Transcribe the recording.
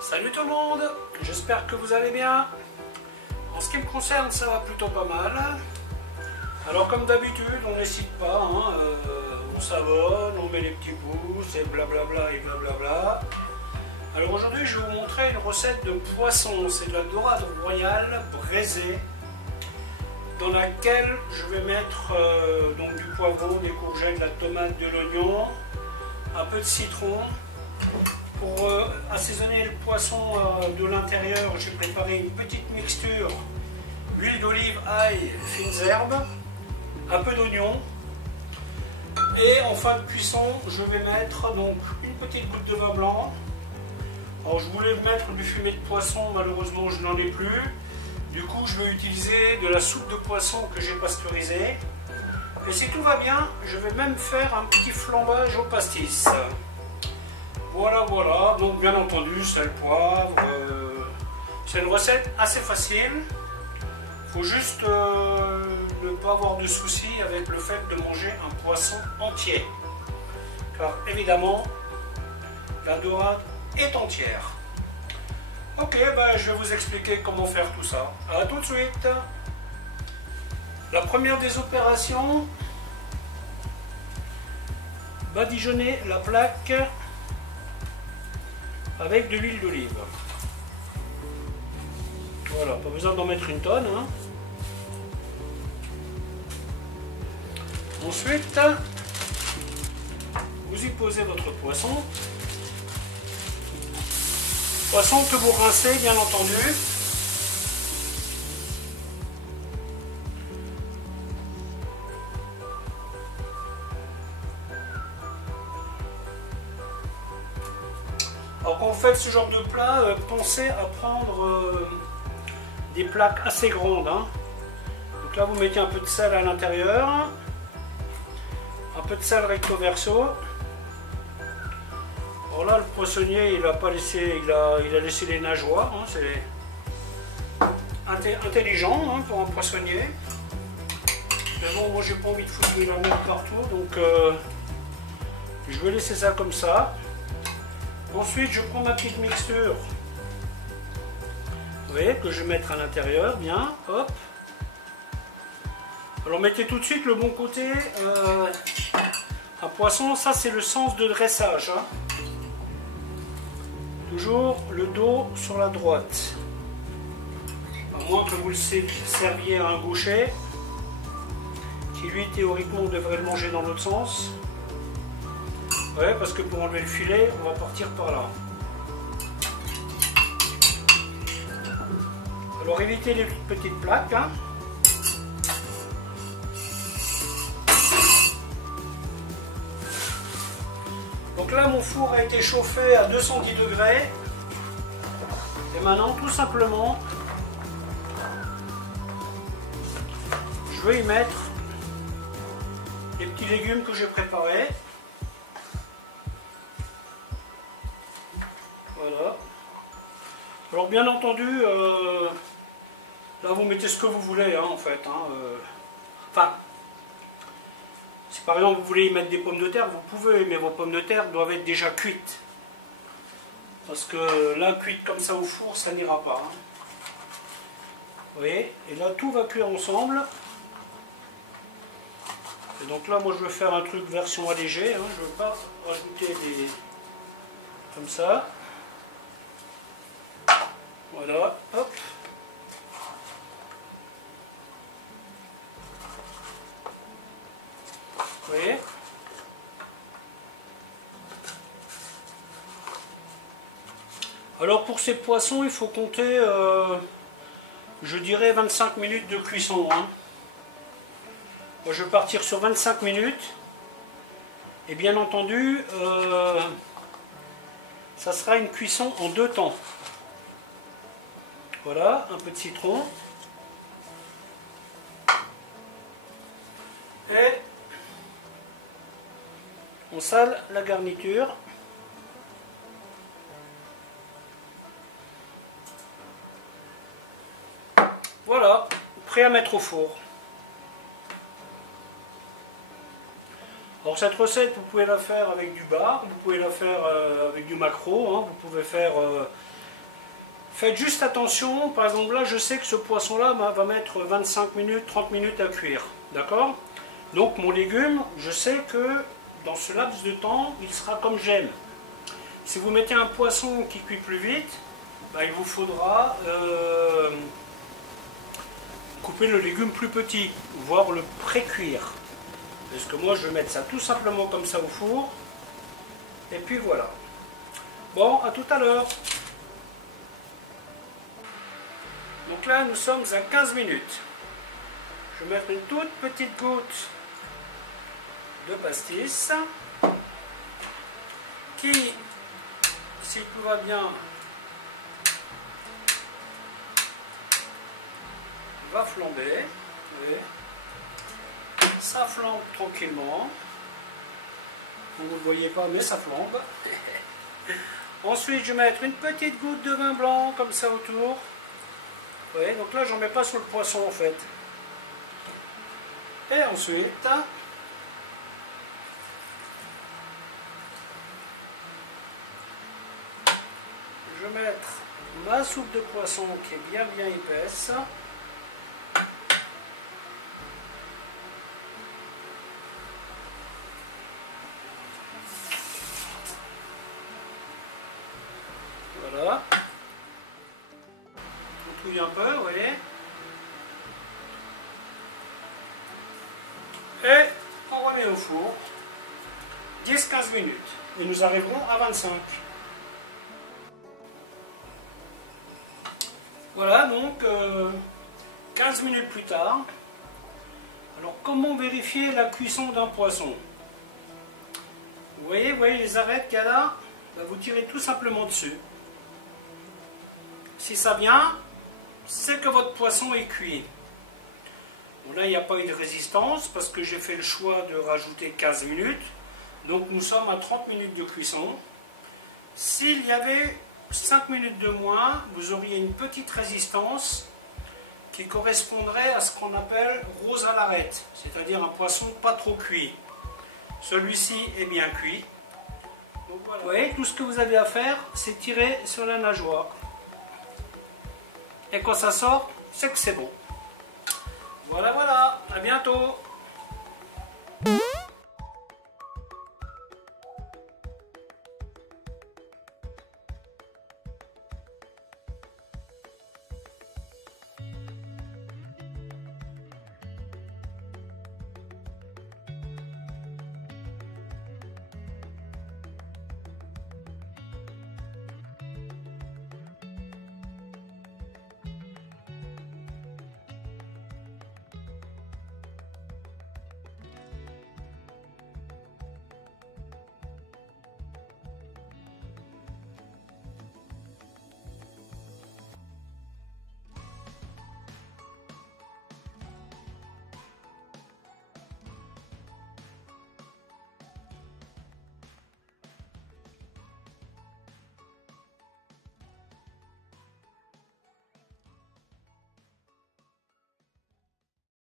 Salut tout le monde, j'espère que vous allez bien. En ce qui me concerne, ça va plutôt pas mal. Alors comme d'habitude, on n'hésite pas, on savonne, on met les petits pouces et blablabla et blablabla. Alors aujourd'hui, je vais vous montrer une recette de poisson. C'est de la dorade royale braisée, dans laquelle je vais mettre donc du poivron, des courgettes, de la tomate, de l'oignon, un peu de citron. Pour assaisonner le poisson de l'intérieur, j'ai préparé une petite mixture, huile d'olive, ail, fines herbes, un peu d'oignon. Et en fin de cuisson, je vais mettre donc une petite goutte de vin blanc. Alors je voulais mettre du fumet de poisson, malheureusement je n'en ai plus. Du coup je vais utiliser de la soupe de poisson que j'ai pasteurisée. Et si tout va bien, je vais même faire un petit flambage au pastis. Voilà, voilà, donc bien entendu, sel, poivre, c'est une recette assez facile. Il faut juste ne pas avoir de soucis avec le fait de manger un poisson entier. Car évidemment, la dorade est entière. Ok, je vais vous expliquer comment faire tout ça. A tout de suite. La première des opérations, badigeonner la plaque avec de l'huile d'olive. Voilà, pas besoin d'en mettre une tonne. Ensuite, vous y posez votre poisson. Poisson que vous rincez, bien entendu. Alors quand vous faites ce genre de plat, pensez à prendre des plaques assez grandes. Donc là vous mettez un peu de sel à l'intérieur, un peu de sel recto verso. Alors là le poissonnier il a pas laissé, il a laissé les nageoires. C'est intelligent pour un poissonnier. Mais bon, moi j'ai pas envie de foutre de la merde partout, donc je vais laisser ça comme ça. Ensuite, je prends ma petite mixture, vous voyez, que je vais mettre à l'intérieur, bien, hop. Alors mettez tout de suite le bon côté. Un poisson, ça c'est le sens de dressage. Toujours le dos sur la droite. À moins que vous le serviez à un gaucher, qui lui théoriquement devrait le manger dans l'autre sens. Ouais, parce que pour enlever le filet, on va partir par là. Alors évitez les petites plaques. Donc là, mon four a été chauffé à 210 degrés. Et maintenant, tout simplement, je vais y mettre les petits légumes que j'ai préparés. Voilà. Alors bien entendu, là vous mettez ce que vous voulez en fait. Enfin, si par exemple vous voulez y mettre des pommes de terre, vous pouvez, mais vos pommes de terre doivent être déjà cuites. Parce que là, cuite comme ça au four, ça n'ira pas. Vous voyez? Et là, tout va cuire ensemble. Et donc là, moi je vais faire un truc version allégée. Je ne veux pas rajouter des... comme ça. Voilà, hop. Vous voyez? Alors pour ces poissons, il faut compter, je dirais 25 minutes de cuisson. Moi, je vais partir sur 25 minutes. Et bien entendu, ça sera une cuisson en deux temps. Voilà, un peu de citron. Et on sale la garniture. Voilà, prêt à mettre au four. Alors cette recette, vous pouvez la faire avec du bar, vous pouvez la faire avec du maquereau, vous pouvez faire Faites juste attention, par exemple là je sais que ce poisson-là va mettre 25 minutes, 30 minutes à cuire, d'accord? Donc mon légume, je sais que dans ce laps de temps, il sera comme j'aime. Si vous mettez un poisson qui cuit plus vite, bah, il vous faudra couper le légume plus petit, voire le pré-cuire. Parce que moi je vais mettre ça tout simplement comme ça au four, et puis voilà. Bon, à tout à l'heure. Donc là, nous sommes à 15 minutes. Je vais mettre une toute petite goutte de pastis qui, si tout va bien, va flamber. Oui. Ça flambe tranquillement. Vous ne le voyez pas, mais ça flambe. Ensuite, je vais mettre une petite goutte de vin blanc comme ça autour. Vous voyez, donc là, j'en mets pas sur le poisson en fait. Et ensuite, je vais mettre ma soupe de poisson qui est bien épaisse. Voilà. On touille un peu, vous voyez. Et on remet au four 10-15 minutes. Et nous arriverons à 25. Voilà, donc 15 minutes plus tard. Alors comment vérifier la cuisson d'un poisson? Vous voyez les arêtes qu'il y a là? Vous tirez tout simplement dessus. Si ça vient, c'est que votre poisson est cuit. Bon, là, il n'y a pas eu de résistance parce que j'ai fait le choix de rajouter 15 minutes. Donc nous sommes à 30 minutes de cuisson. S'il y avait 5 minutes de moins, vous auriez une petite résistance qui correspondrait à ce qu'on appelle rose à l'arête, c'est-à-dire un poisson pas trop cuit. Celui-ci est bien cuit. Donc voilà. Vous voyez, tout ce que vous avez à faire, c'est tirer sur la nageoire. Et quand ça sort, c'est que c'est bon. Voilà, à bientôt.